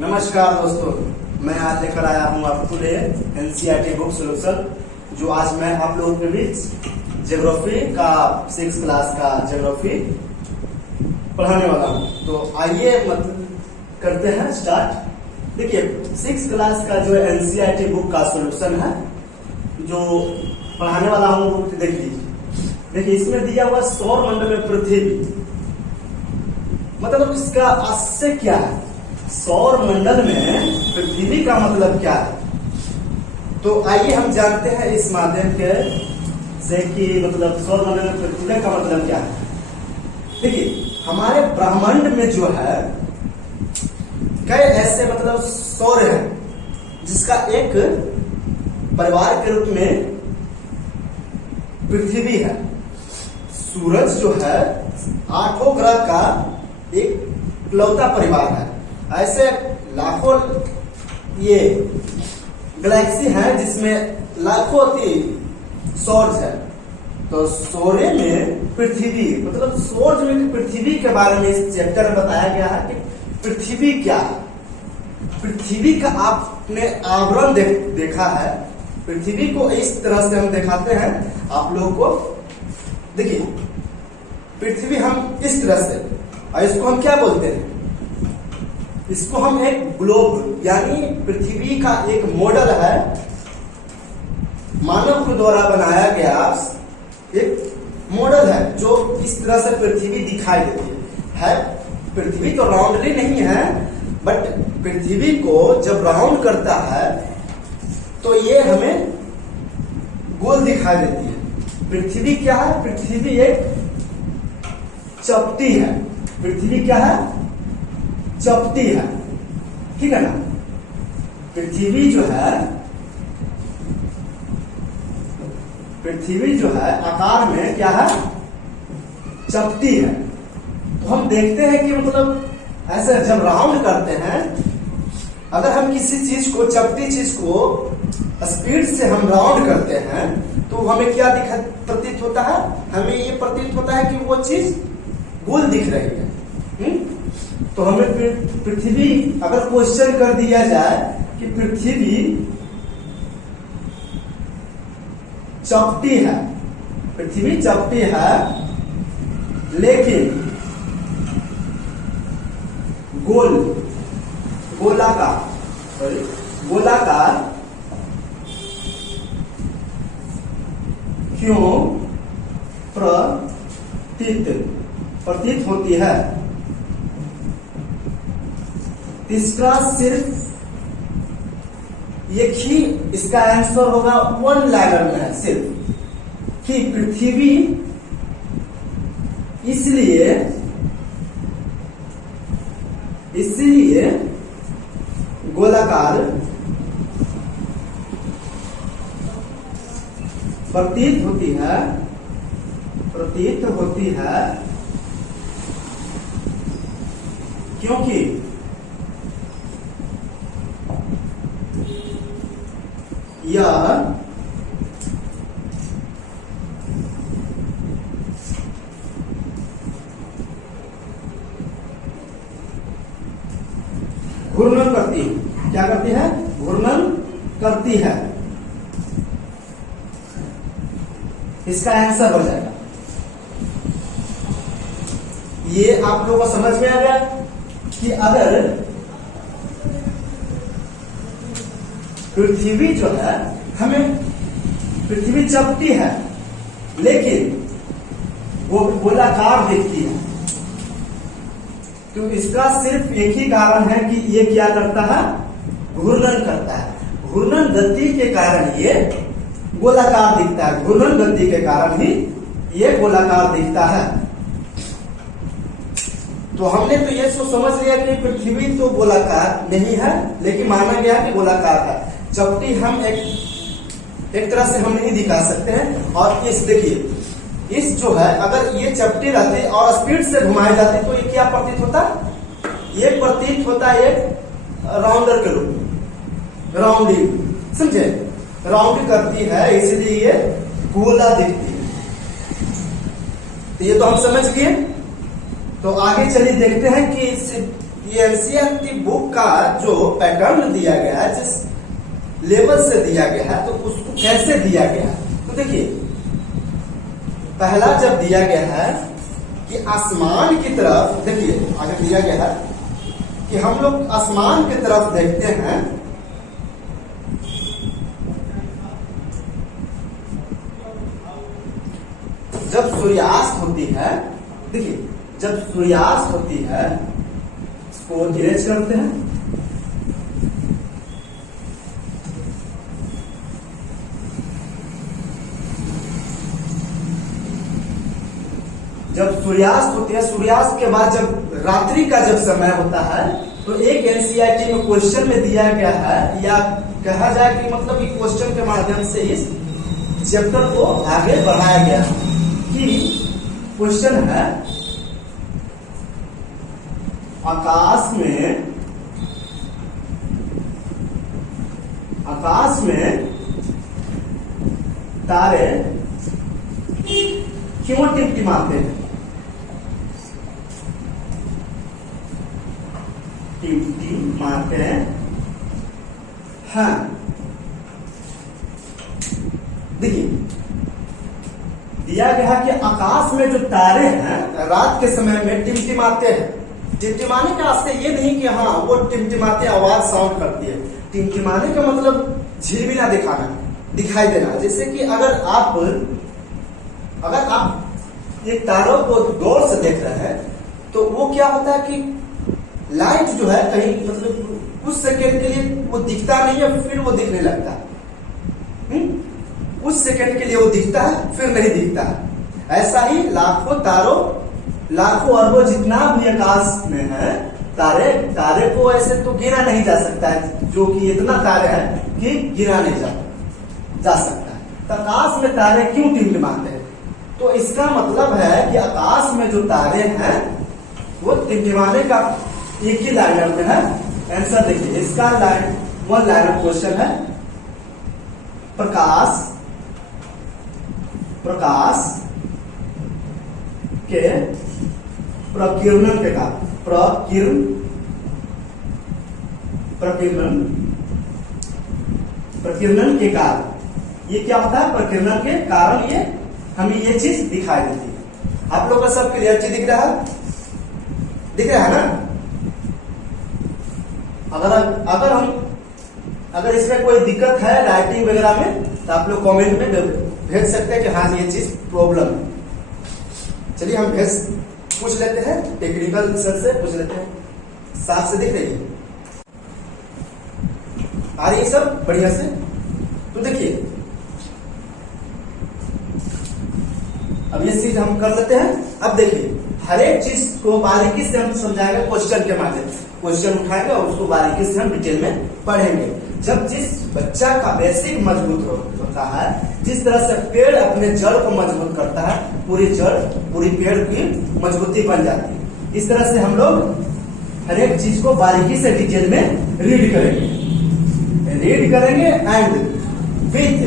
नमस्कार दोस्तों, मैं आज लेकर आया हूँ आपके लिए एनसीईआरटी बुक सॉल्यूशन। जो आज मैं आप लोगों के बीच ज्योग्राफी का 6th क्लास का ज्योग्राफी पढ़ाने वाला हूँ। तो आइए करते हैं स्टार्ट। देखिए 6th क्लास का जो एनसीईआरटी बुक का सॉल्यूशन है जो पढ़ाने वाला हूँ, देख लीजिए। देखिए इसमें दिया हुआ सौर मंडल में पृथ्वी, मतलब इसका आशय क्या है, सौर मंडल में पृथ्वी का मतलब क्या है। तो आइए हम जानते हैं इस माध्यम के से कि मतलब सौर मंडल में पृथ्वी का मतलब क्या है। देखिए हमारे ब्रह्मांड में जो है कई ऐसे मतलब सौर है जिसका एक परिवार के रूप में पृथ्वी है। सूरज जो है 8 ग्रह का एक इकलौता परिवार है। ऐसे लाखों ये गैलेक्सी हैं जिसमें लाखों सौर है। तो सौर्य में पृथ्वी मतलब सौर में पृथ्वी के बारे में इस चैप्टर में बताया गया है कि पृथ्वी क्या है। पृथ्वी का आपने आवरण देखा है। पृथ्वी को इस तरह से हम दिखाते हैं आप लोगों को। देखिए पृथ्वी हम इस तरह से, और इसको हम क्या बोलते हैं, इसको हम एक ग्लोब यानी पृथ्वी का एक मॉडल है, मानव के द्वारा बनाया गया एक मॉडल है जो इस तरह से पृथ्वी दिखाई देती है। पृथ्वी तो राउंडली नहीं है, बट पृथ्वी को जब राउंड करता है तो ये हमें गोल दिखाई देती है। पृथ्वी क्या है, पृथ्वी एक चपटी है। पृथ्वी क्या है, चपटी है, ठीक है ना। पृथ्वी जो है आकार में क्या है, चपटी है। तो हम देखते हैं कि मतलब ऐसे जब राउंड करते हैं, अगर हम किसी चीज को, चपटी चीज को स्पीड से हम राउंड करते हैं तो हमें क्या प्रतीत होता है, हमें ये प्रतीत होता है कि वो चीज गोल दिख रही है। तो हमें पृथ्वी अगर क्वेश्चन कर दिया जाए कि पृथ्वी चपटी है, पृथ्वी चपटी है लेकिन गोलाकार क्यों प्रतीत होती है। इसका सिर्फ एक ही इसका आंसर होगा 1 लाइनर में है, सिर्फ कि पृथ्वी इसलिए गोलाकार प्रतीत होती है क्योंकि यह घूर्णन करती है। क्या करती है, घूर्णन करती है। इसका आंसर हो जाएगा। ये आप लोगों को समझ में आ गया कि अगर पृथ्वी जो है, हमें पृथ्वी चपटी है लेकिन वो गोलाकार दिखती है, तो इसका सिर्फ एक ही कारण है कि ये क्या करता है, घूर्णन करता है। घूर्णन गति के कारण ये गोलाकार दिखता है। घूर्णन गति के कारण ही ये गोलाकार दिखता है। तो हमने तो ये समझ लिया कि पृथ्वी तो गोलाकार नहीं है, लेकिन माना गया कि गोलाकार है। चपटी हम एक तरह से हम नहीं दिखा सकते हैं। और इस देखिए, इस जो है अगर ये चपटी रहती और स्पीड से घुमाई जाती तो ये क्या प्रतीत होता, ये प्रतीत होता एक राउंडर के रूप में, राउंडिंग, समझे, राउंड करती है इसलिए ये गोला दिखती है। तो ये तो हम समझ लिए। तो आगे चलिए देखते हैं कि ये एनसीईआरटी बुक का जो पैटर्न दिया गया है, जिस लेवल से दिया गया है, तो उसको कैसे दिया गया है। तो देखिए, पहला जब दिया गया है कि आसमान की तरफ, देखिए आगे दिया गया है कि हम लोग आसमान की तरफ देखते हैं, जब सूर्यास्त होती है। देखिए, जब सूर्यास्त होती है, इसको धीरे से करते हैं, जब सूर्यास्त होती है, सूर्यास्त के बाद जब रात्रि का जब समय होता है, तो एक एनसीईआरटी में क्वेश्चन में दिया गया है, या कहा जाए कि मतलब एक क्वेश्चन के माध्यम से इस चैप्टर को आगे बढ़ाया गया कि क्वेश्चन है, आकाश में तारे क्यों टिमटिमाते हैं। टिमटिमाते हैं। देखिए, दिया गया कि आकाश में जो तारे हैं रात के समय में टिमटिमाते हैं। टिमटिमाने का अर्थ ये नहीं कि हाँ वो टिमटिमाते आवाज साउंड करती है। टिमटिमाने का मतलब झिलमिला दिखाई देना। जैसे कि अगर आप ये तारों को गौर से देख रहे हैं, तो वो क्या होता है कि लाइट जो है कहीं मतलब कुछ सेकेंड के लिए वो दिखता नहीं है, फिर वो दिखने लगता है। कुछ सेकंड के लिए वो दिखता है, फिर नहीं दिखता है। ऐसा ही लाखों तारों, लाखों अरबों जितना भी आकाश में है तारे को ऐसे तो गिना नहीं जा सकता है, जो कि इतना तारे हैं कि गिना नहीं जा सकता है। तो आकाश में तारे क्यों टिमटिमाते हैं? तो इसका मतलब है कि आकाश में जो तारे हैं वो टिमटिमाने का एक ही लाइन में है। आंसर देखिए, इसका वन लाइन ऑफ क्वेश्चन है, प्रकाश के प्रकीर्णन के कारण, प्रकीर्णन के कारण ये क्या होता है? प्रकीर्णन के कारण ये हमें ये चीज दिखाई देती है। आप लोग का सब क्लियर चीज दिख रहा है ना? अगर इसमें कोई दिक्कत है राइटिंग वगैरह में, तो आप लोग कमेंट में भेज सकते हैं कि हाँ ये चीज प्रॉब्लम है। चलिए हम पूछ लेते हैं, टेक्निकल सर से पूछ लेते हैं। साफ से दिख रही है? आ रही है सब बढ़िया से? तो देखिए, अब ये चीज हम कर लेते हैं। अब देखिए, हर एक चीज को बारीकी से हम समझाएंगे क्वेश्चन के माध्यम से। क्वेश्चन उठाएंगे और उसको बारीकी से हम डिटेल में पढ़ेंगे। जब जिस बच्चा का बेसिक मजबूत होता है, जिस तरह से पेड़ अपने जड़ को मजबूत करता है, पूरी पेड़ की मजबूती बन जाती है। इस तरह से हम लोग हर एक चीज को बारीकी से डिटेल में रीड करेंगे एंड विथ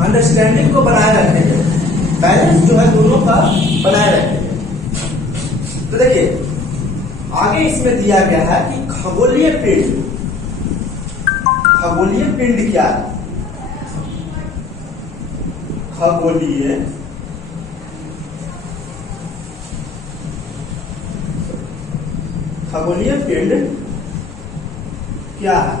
अंडरस्टैंडिंग को बनाए रखेंगे। बैलेंस जो है दोनों का बनाए रखेंगे। तो देखिए, आगे इसमें दिया गया है कि खगोलीय पिंड क्या है? खगोलीय पिंड क्या है?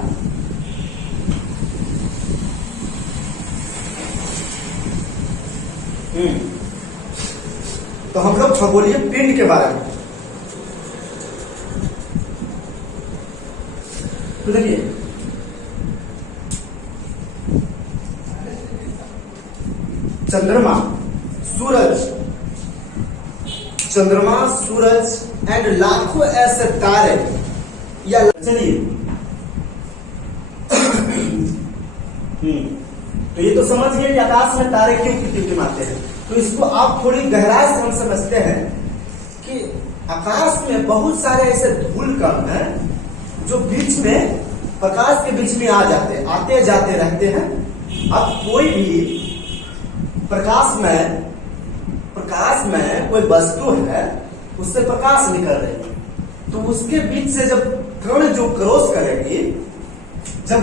तो हम लोग खगोलीय पिंड के बारे में तो देखिए, चंद्रमा, सूरज एंड लाखों ऐसे तारे, या चलिए तो ये तो समझ गए कि आकाश में तारे क्यों टिमटिमाते हैं। तो इसको आप थोड़ी गहराई से हम समझते हैं कि आकाश में बहुत सारे ऐसे धूल कण हैं जो बीच में, प्रकाश के बीच में आते जाते रहते हैं। अब कोई भी प्रकाश में कोई वस्तु है, उससे प्रकाश निकल रही है, तो उसके बीच से जब कण जो क्रॉस करेगी, जब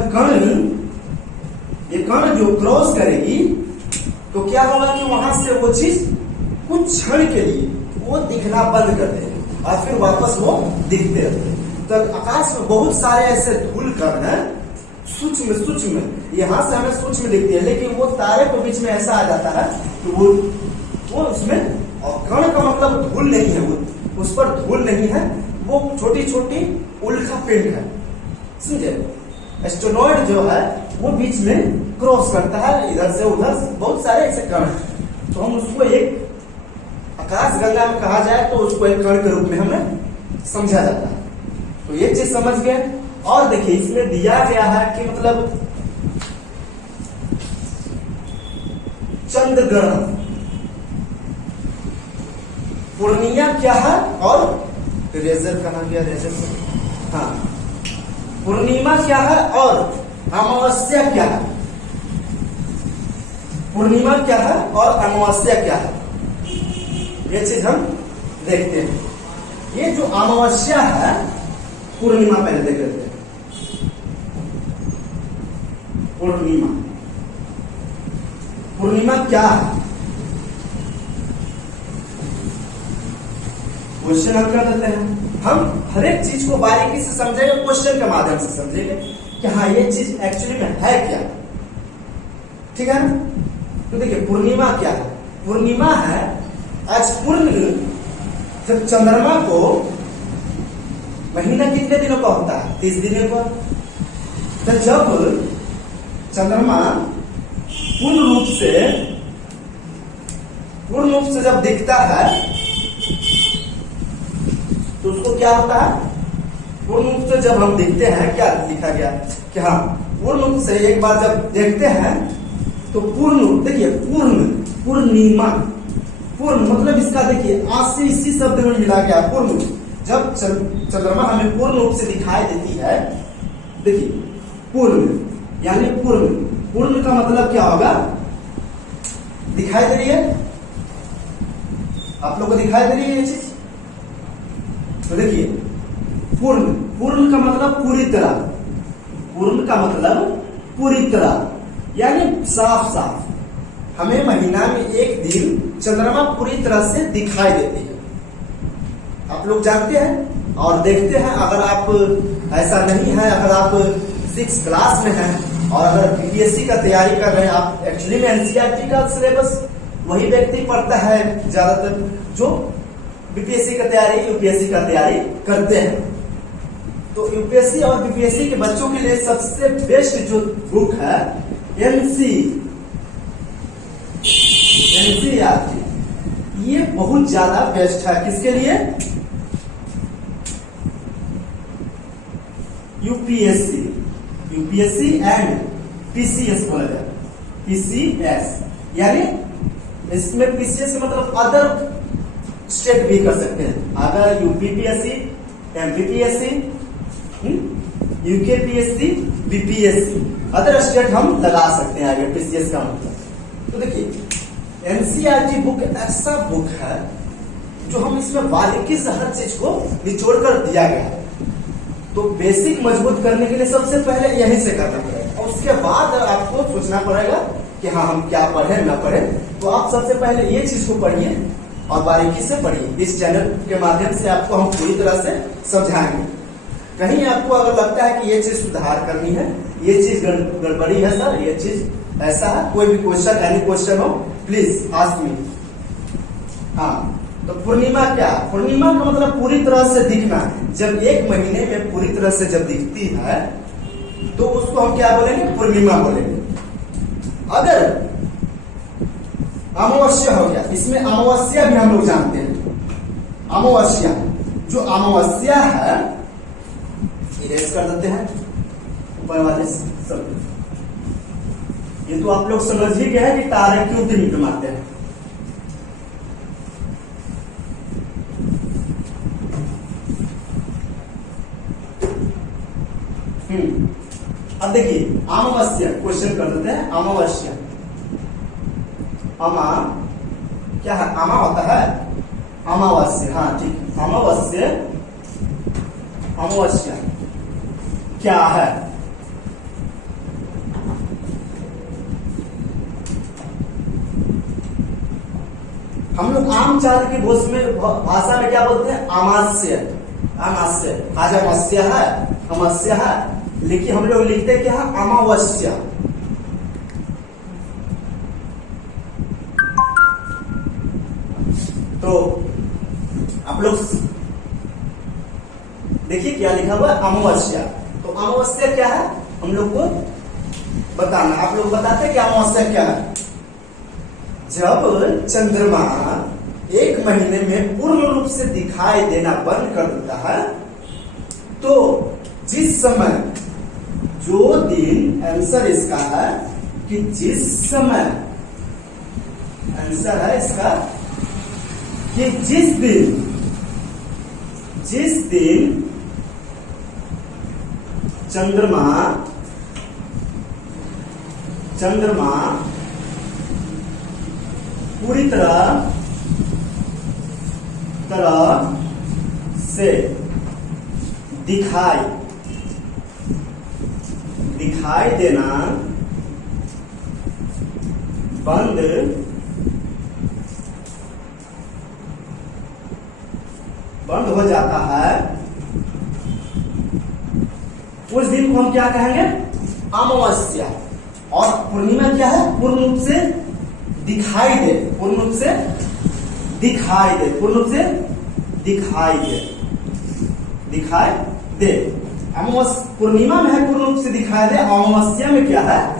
ये कण जो क्रॉस करेगी तो क्या होगा कि वहां से वो चीज कुछ क्षण के लिए वो दिखना बंद कर देगी और फिर वापस वो दिखते रहते। तो आकाश में बहुत सारे ऐसे धूल कण हैं, सूक्ष्म यहां से हमें सूक्ष्म दिखती है, लेकिन वो तारे के बीच में ऐसा आ जाता है कि वो उसमें, और कण का मतलब धूल नहीं है, वो उस पर धूल नहीं है, वो छोटी छोटी उल्का पिंड है, समझे। एस्ट्रोनॉइड जो है वो बीच में क्रॉस करता है, इधर से उधर बहुत सारे ऐसे कण हैं। तो हम उसको एक आकाश गंगा में कहा जाए तो उसको एक कण के रूप में हमें समझा जाता है। तो ये चीज समझ गए। और देखिए इसमें दिया गया है कि मतलब चंद्र ग्रहण, पूर्णिया क्या है, और रेजर कहा गया, रेजर से हाँ, पूर्णिमा क्या है और अमावस्या क्या है, पूर्णिमा क्या है और अमावस्या क्या है, ये चीज हम देखते हैं। ये जो अमावस्या है, पूर्णिमा पहले देख लेते हैं। पूर्णिमा क्या है, क्वेश्चन हम कर देते हैं। हम हर एक चीज को बारीकी से समझेंगे, क्वेश्चन के माध्यम से समझेंगे कि हाँ ये चीज एक्चुअली में है क्या, ठीक है ना। तो देखिए पूर्णिमा क्या है, पूर्णिमा है आज पूर्ण, जब चंद्रमा को, महीना कितने दिनों का होता है, 30 दिनों का, तो जब चंद्रमा पूर्ण रूप से जब दिखता है तो उसको क्या होता है, पूर्ण रूप से जब हम देखते हैं, क्या लिखा गया कि हाँ पूर्ण रूप से एक बार जब देखते हैं तो पूर्ण, देखिए पूर्णिमा, पूर्ण मतलब इसका देखिए आज से इसी शब्द में मिला गया पूर्ण। जब चंद्रमा हमें पूर्ण रूप से दिखाई देती है, देखिए पूर्ण यानी पूर्ण का मतलब क्या होगा, दिखाई दे रही है आप लोग को, दिखाई दे रही है ये चीज। तो देखिए पूर्ण का मतलब पूरी तरह, पूर्ण का मतलब पूरी तरह यानी साफ साफ। हमें महीना में एक दिन चंद्रमा पूरी तरह से दिखाई देती है, आप लोग जानते हैं और देखते हैं। अगर आप ऐसा नहीं है, अगर आप 6 क्लास में हैं और अगर बीपीएससी का तैयारी कर रहे हैं, आप एक्चुअली में एनसीईआरटी का सिलेबस वही व्यक्ति पढ़ता है ज्यादातर जो बीपीएससी का तैयारी, यूपीएससी का तैयारी करते हैं। तो यूपीएससी और बीपीएससी के बच्चों के लिए सबसे बेस्ट जो बुक है एनसीईआरटी, ये बहुत ज्यादा बेस्ट है। किसके लिए, यूपीएससी एंड पीसीएस बोला जाए, पीसीएस यानी इसमें पीसीएस मतलब अदर स्टेट भी कर सकते हैं। अगर UPPSC, MPPSC, UKPSC, BPSC, other state हम लगा सकते हैं आगे पीसीएस का मतलब। तो देखिए एनसीईआरटी बुक ऐसा बुक है जो हम इसमें बारीकी से हर चीज को निचोड़ कर दिया गया है। तो बेसिक मजबूत करने के लिए सबसे पहले यहीं से करना पड़ेगा, और उसके बाद आपको सोचना पड़ेगा कि हाँ हम क्या पढ़े ना पढ़े। तो आप सबसे पहले ये चीज को पढ़िए और बारीकी से पढ़िए। इस चैनल के माध्यम से आपको हम पूरी तरह से समझाएंगे। कहीं आपको अगर लगता है कि ये चीज सुधार करनी है, ये चीज गड़बड़ी है सर, ये चीज ऐसा है, कोई भी क्वेश्चन, एनी क्वेश्चन हो, प्लीज आस्क मी। हाँ, तो पूर्णिमा क्या, पूर्णिमा का मतलब पूरी तरह से दिखना। जब एक महीने में पूरी तरह से जब दिखती है तो उसको हम क्या बोलेंगे, पूर्णिमा बोलेंगे। अगर अमावस्या हो गया, इसमें अमावस्या भी हम लोग जानते हैं। अमावस्या, जो अमावस्या है, इरेज कर देते हैं ऊपर वाले सब। ये तो आप लोग समझ ही गए कि तारे क्यों टिमटिमाते हैं। अब देखिए अमावस्या, क्वेश्चन कर देते हैं। अमावस्या, अमा क्या है, अमा होता है, अमावस्या, हाँ ठीक, अमावस्या अमावस्या क्या है? हम लोग आम चाल की भाषा में क्या बोलते हैं? अमास्य। अमास्य, आज अमावस्या है, अमावस्या है, लेकिन हम लोग लिखते क्या है? अमावस्या। तो आप लोग देखिए क्या लिखा हुआ है? अमावस्या। तो अमावस्या क्या है हम लोग को बताना। आप लोग बताते हैं कि अमावस्या क्या है? जब चंद्रमा एक महीने में पूर्ण रूप से दिखाई देना बंद कर देता है, तो जिस समय, जो दिन, आंसर इसका है कि जिस समय, आंसर है इसका कि जिस दिन चंद्रमा पूरी तरह से दिखाई देना बंद हो जाता है, उस दिन को हम क्या कहेंगे? अमावस्या। और पूर्णिमा क्या है? पूर्ण रूप से दिखाई दे, पूर्ण रूप से दिखाई दे, पूर्ण रूप से दिखाई दे। अमावस्या पूर्णिमा में है पूर्ण रूप से दिखाई दे, अमावस्या में क्या है?